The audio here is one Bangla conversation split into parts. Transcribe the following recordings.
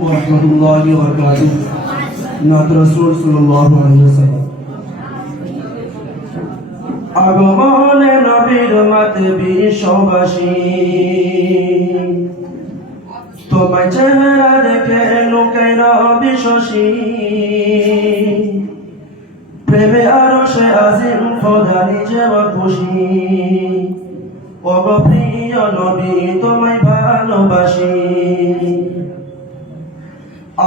ওয়ারাহমাতুল্লাহি ওয়া বারাকাতুহু। নাত রাসূল সাল্লাল্লাহু আলাইহি ওয়াসাল্লাম। আগমনে নবীর মাতে বিশ্ববাসী, তোমায় চেহারা দেখে লোকে নবী শশী, প্রেমে আরশে আজিম খোদা নিজে খুশি। ওগো প্রিয় নবী তোমায় ভালোবাসি,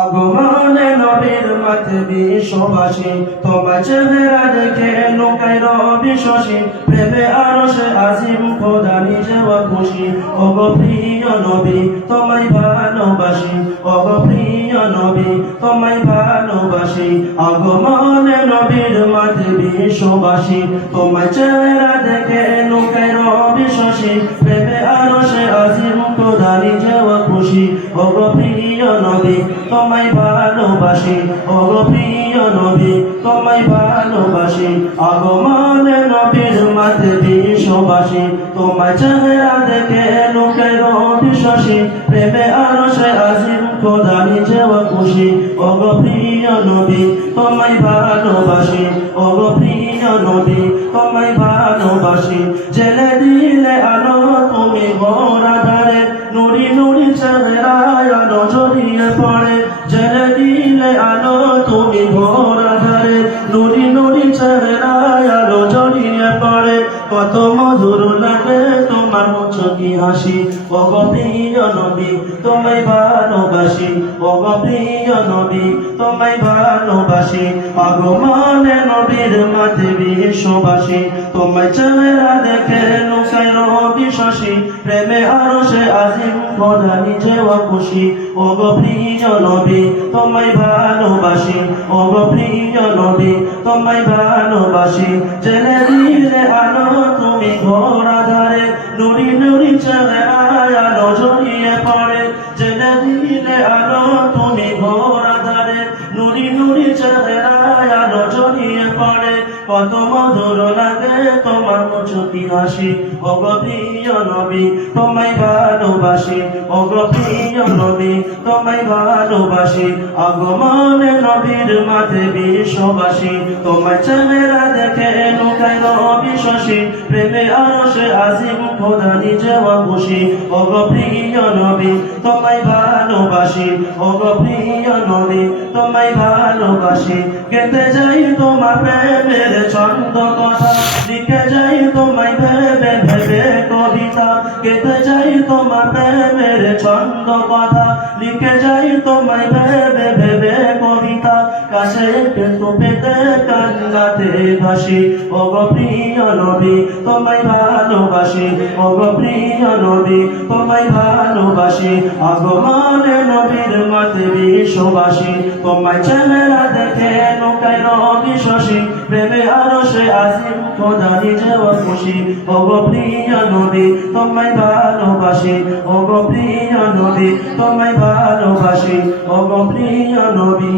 আগমনে নবীর মাতে বিশ্ববাসী, তোমায় চেহারা দেখে লোকে নবী শশী, প্রেমে আরশে আজিম খোদা নিজে খুশি। ওগো প্রিয় নবী তোমায় ভালোবাসি, ওগো প্রিয় নবী তোমায় ভালোবাসি। আগমনে নবীর মাতে বিশ্ববাসী, তোমায় চেহারা দেখে লোকে নবী শশী, প্রেমে আরশে আজিম খোদা নিজে খুশি। ওগো প্রিয় নবী তোমায় ভালোবাসি, ওগো প্রিয় নবী তোমায় ভালোবাসি। আগমনে নবীর মাতে বিশ্ববাসী, তোমায় চেহারা দেখে লোকে নবী শশী, প্রেমে আরশে আজিম খোদা নিজে খুশি। ওগো প্রিয় নবী তোমায় ভালোবাসি, ওগো প্রিয় নবী তোমায় ভালোবাসি। জেলে দিলে আলো তুমি ঘোর আধারে, নুরি নুরি চেহারায় আলো জড়িয়ে পড়ে। জেলে দিলে আলো তুমি ঘোর আধারে, নুরি নুরি চেহারায় আলো জড়িয়ে পড়ে। কত মধুর লাগে তোমার মুচকি হাসি, ওগো প্রিয় নবী তোমায় ভালোবাসি, ওগো প্রিয় নবী তোমায় ভালোবাসি। আগমনে নবীর মাতে বিশ্ববাসী, তোমায় চেহারা দেখে লোকে নবী শশী, প্রেমে আরশে আজিম খোদা নিজে খুশি। ওগো প্রিয় নবী তোমায় ভালোবাসি, ওগো প্রিয় নবী তোমায় ভালোবাসি। জেলে দিলে আলো তুমি ঘোর আধারে, নুরি নুরি চেহারায় আলো জড়িয়ে পড়ে। জেলে দিলে আলো তুমি ঘোর আধারে, নুরি নুরি চেহারায় আলো জড়িয়ে পড়ে। কত মধুর লাগে তোমার মুচকি হাসি, ওগো প্রিয় নবী তোমায় ভালোবাসি, ওগো প্রিয় নবী তোমায় ভালোবাসি। আগমনে নবীর মাতে বিশ্ববাসী, তোমায় চেহারা দেখে লোকে নবী শশী, প্রেমে আরশে আজিম খোদা নিজে খুশি। ওগো প্রিয় নবী তোমায় ভালোবাসি, ওগো প্রিয় নবী তোমায় ভালোবাসি। গেতে যাই তোমার প্রেমের ছন্দ কথা, লিখে যাই তোমায় ভেবে ভেবে কবিতা। গেতে যাই তোমার প্রেমের ছন্দ কথা, লিখে যাই তোমায় ভেবে ভেবে কবিতা। কাছে একটু পেতে কান্নাতে ভাসি, ওগো প্রিয় নবী তোমায় ভালোবাসি, ওগো প্রিয় নবী তোমায় ভালোবাসি। আগমনে নবীর মাতে বিশ্ববাসী, তোমায় চেহারা দেখে লোকে নবী শশী, প্রেমে আরশে আজিম খোদা নিজে খুশি। ওগো প্রিয় নবী তোমায় ভালোবাসি, ওগো প্রিয় নবী তোমায় ভালোবাসি। ওগো প্রিয় নবী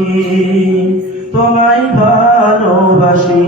তোমায় ভালোবাসি।